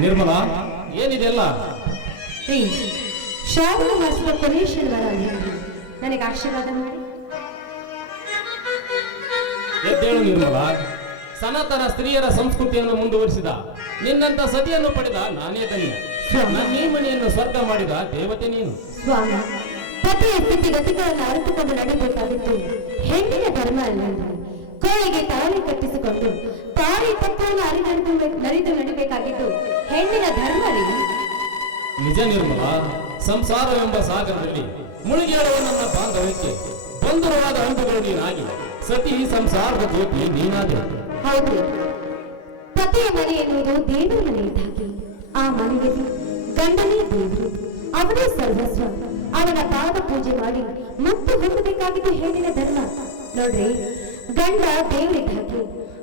ನಿರ್ಮಲಾ, ಏನಿದೆಲ್ಲ? ಶ್ರಾವಣ ಮಾಸದ ಕೊನೆಯ ಶನಿವಾರ ನನಗೆ ಆಶೀರ್ವಾದ ಮಾಡಿ. ಎದ್ದೇಳು ನಿರ್ಮಲಾ. ಸನಾತನ ಸ್ತ್ರೀಯರ ಸಂಸ್ಕೃತಿಯನ್ನು ಮುಂದುವರಿಸಿದ ನಿನ್ನಂತ ಸತಿಯನ್ನು ಪಡೆದ ನಾನೇ ಧನ್ಯ. ನನ್ನ ಈ ಮನೆಯನ್ನು ಸ್ವರ್ಗ ಮಾಡಿದ ದೇವತೆ ನೀನು. ಸ್ವಾಮಿ, ಪತಿಯ ಸ್ಥಿತಿಗತಿಗಳನ್ನು ಅರಿತುಕೊಂಡು ನಡೆಯಬೇಕಾಗಿತ್ತು ಹೆಣ್ಣಿನ ಧರ್ಮ ಅಲ್ಲ. ಕೋಳಿಗೆ ತಾಳಿ ಕಟ್ಟಿಸಿಕೊಂಡು ತಾಳಿ ತತ್ವವನ್ನು ನರಿದು ನಡಿಬೇಕಾಗಿತ್ತು ಹೆಣ್ಣಿನ ಧರ್ಮ ರೀ. ನಿಜ ನಿರ್ಮಲ, ಸಂಸಾರವೆಂಬ ಸಾಗರದಲ್ಲಿ ಮುಳುಗೇಳುವ ನನ್ನ ಬಾಂಧವ್ಯಕ್ಕೆ ಬಂಧುರವಾದ ಅಂಟುಗಳು ನೀನಾಗಿ ಸತಿ ಸಂಸಾರದ ಜ್ಯೋತಿ ನೀನಾದೆ. ಹೌದು, ಪತಿಯ ಮನೆ ಎನ್ನುವುದು ದೇವರ ಮನೆ ಇದ್ದಾಗೆ. ಆ ಮನೆಯಲ್ಲಿ ಗಂಡನೇ ದೇವರು, ಅವನೇ ಸರ್ವಸ್ವ. ಅವನ ಪಾದ ಪೂಜೆ ಮಾಡಿ ಮುಕ್ತಿ ಹೊಂದಬೇಕಾಗಿದ್ದು ಹೆಣ್ಣಿನ ಧರ್ಮ. ನೋಡ್ರಿ, ಗಂಡ ದೇವರಿದ್ದಾಗೆ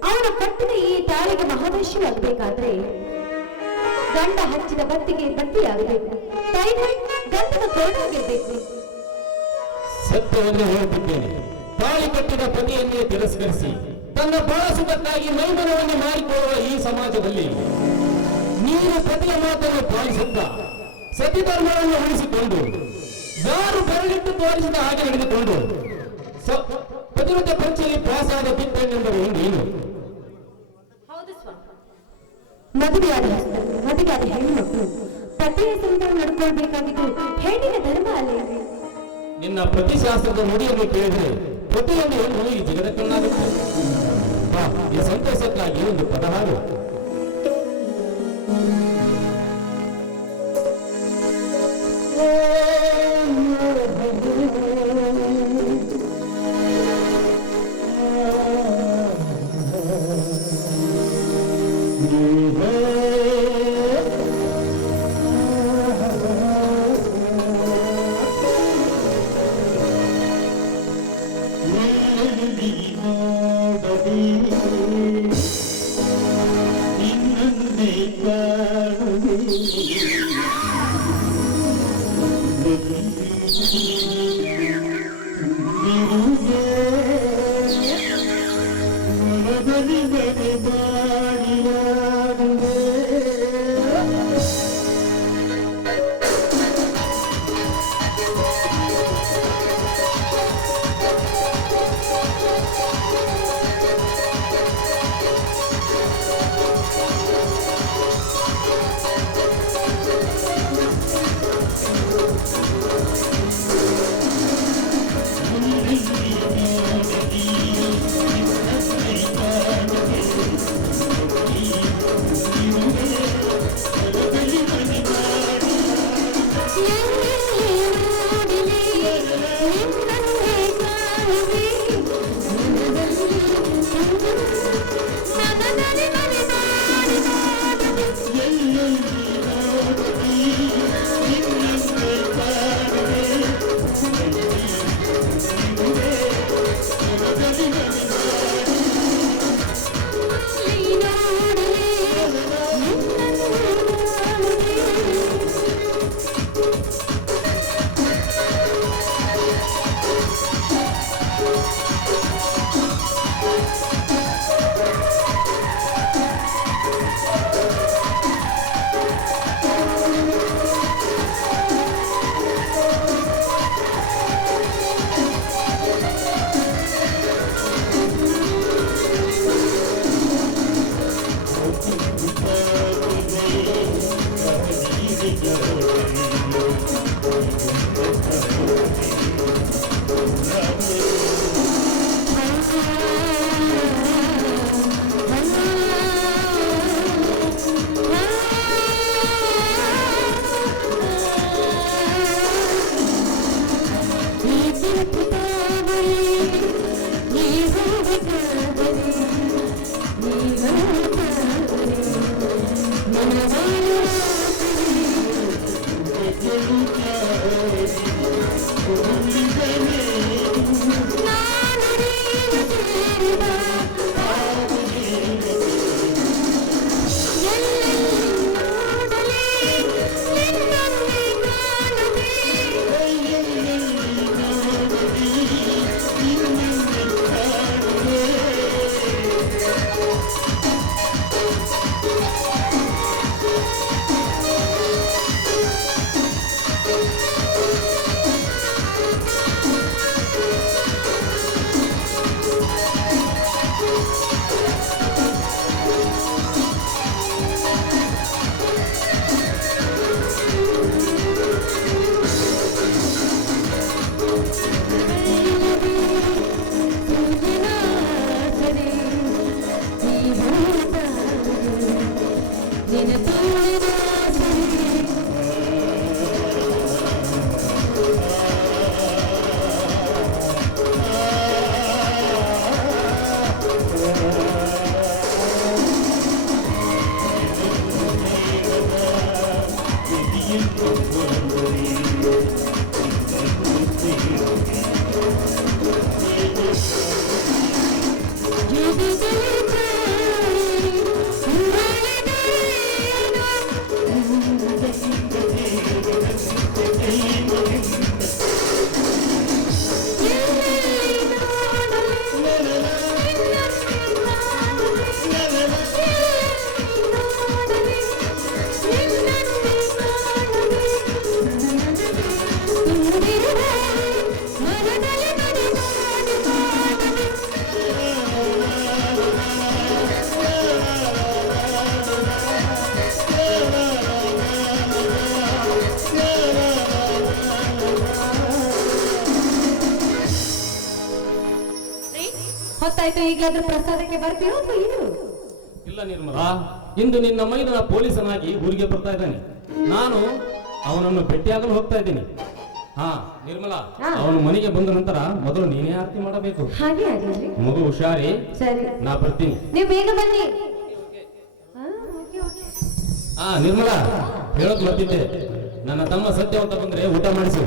ಅವನ ಕಟ್ಟಿದ ಈ ತಾಳಿಗೆ ಮಹಾದರ್ಶಿಯಾಗಬೇಕಾದ್ರೆ ಗಂಡ ಹಚ್ಚಿದ ಬತ್ತಿಗೆ ಬತ್ತಿಯಾಗಬೇಕು, ತಾಯಿಗೆ ಗಂಡನ ತೋಡಾಗಿರ್ಬೇಕು. ಸತ್ಯವನ್ನೇ ಹೇಳುತ್ತಿದ್ದೇನೆ. ತಾಳಿ ಕಟ್ಟಿದ ಪತಿಯನ್ನೇ ತಿರಸ್ಕರಿಸಿ ತನ್ನ ಬಾಳಸುಖಕ್ಕಾಗಿ ಮೈಮನವನ್ನು ಮಾಡಿಕೊಳ್ಳುವ ಈ ಸಮಾಜದಲ್ಲಿ ನೀನು ಪತಿಯ ಮಾತನ್ನು ಪಾಲಿಸುತ್ತಾ ಸತಿ ಧರ್ಮವನ್ನು ಉಳಿಸಿಕೊಂಡು ಯಾರು ಬೆರಳಿಟ್ಟು ತೋರಿಸಿದ ಹಾಗೆ ನಡೆದುಕೊಂಡು ಪತಿವ್ರತ ಪರೀಕ್ಷೆಯಲ್ಲಿ ಪಾಸ್ ಆದ ಬಿಟ್ಟೆಂದರು ನೀನು. ಮದುವೆಯಾದ ಹೆಣ್ಣು ಮಕ್ಕಳು ಪತಿಯ ಸಂತಾನ ನಡ್ಕೊಳ್ಬೇಕಾಗಿದ್ದು ಹೆಣ್ಣಿನ ಧರ್ಮ ಅಲ್ಲೇ. ನಿನ್ನ ಪ್ರತಿಶಾಸ್ತ್ರದ ನುಡಿಯನ್ನು ಕೇಳಿದರೆ ಪ್ರತಿಯೊಂದು ಈ ಜಗದಕ್ಕನ್ನಾಗುತ್ತೆ. ಈ ಸಂತೋಷಕ್ಕಾಗಿ ಒಂದು ಪದ ಹಾಡು. ಹೊತ್ತಾಯ್ತು, ಈಗಲಾದ್ರೂ ಪ್ರಸಾದಕ್ಕೆ ಬರ್ತೀರೋ ಅಥವಾ ಏನು? ಇಲ್ಲ ನಿರ್ಮಲಾ, ಇಂದು ನಿನ್ನ ಮೈದನ ಪೊಲೀಸನಾಗಿ ಊರಿಗೆ ಬರ್ತಾ ಇದ್ದಾನೆ. ನಾನು ಅವನನ್ನು ಭೇಟಿಯಾಗಲು ಹೋಗ್ತಾ ಇದ್ದೀನಿ. ಹಾ ನಿರ್ಮಲಾ, ಅವನು ಮನೆಗೆ ಬಂದ ನಂತರ ಮೊದಲು ನೀನೇ ಆರತಿ ಮಾಡಬೇಕು. ಹಾಗೆ ಆಗಲಿ ಮಗು ಹುಷಾರಿ. ಸರಿ, ನಾ ಬರ್ತೀನಿ. ನೀವು ಬೇಗ ಬನ್ನಿ. ನಿರ್ಮಲಾ, ಹೇಳೋದು ಬರ್ತಿದ್ದೆ, ನನ್ನ ತಮ್ಮ ಸತ್ಯವಂತ ಬಂದ್ರೆ ಊಟ ಮಾಡಿಸು.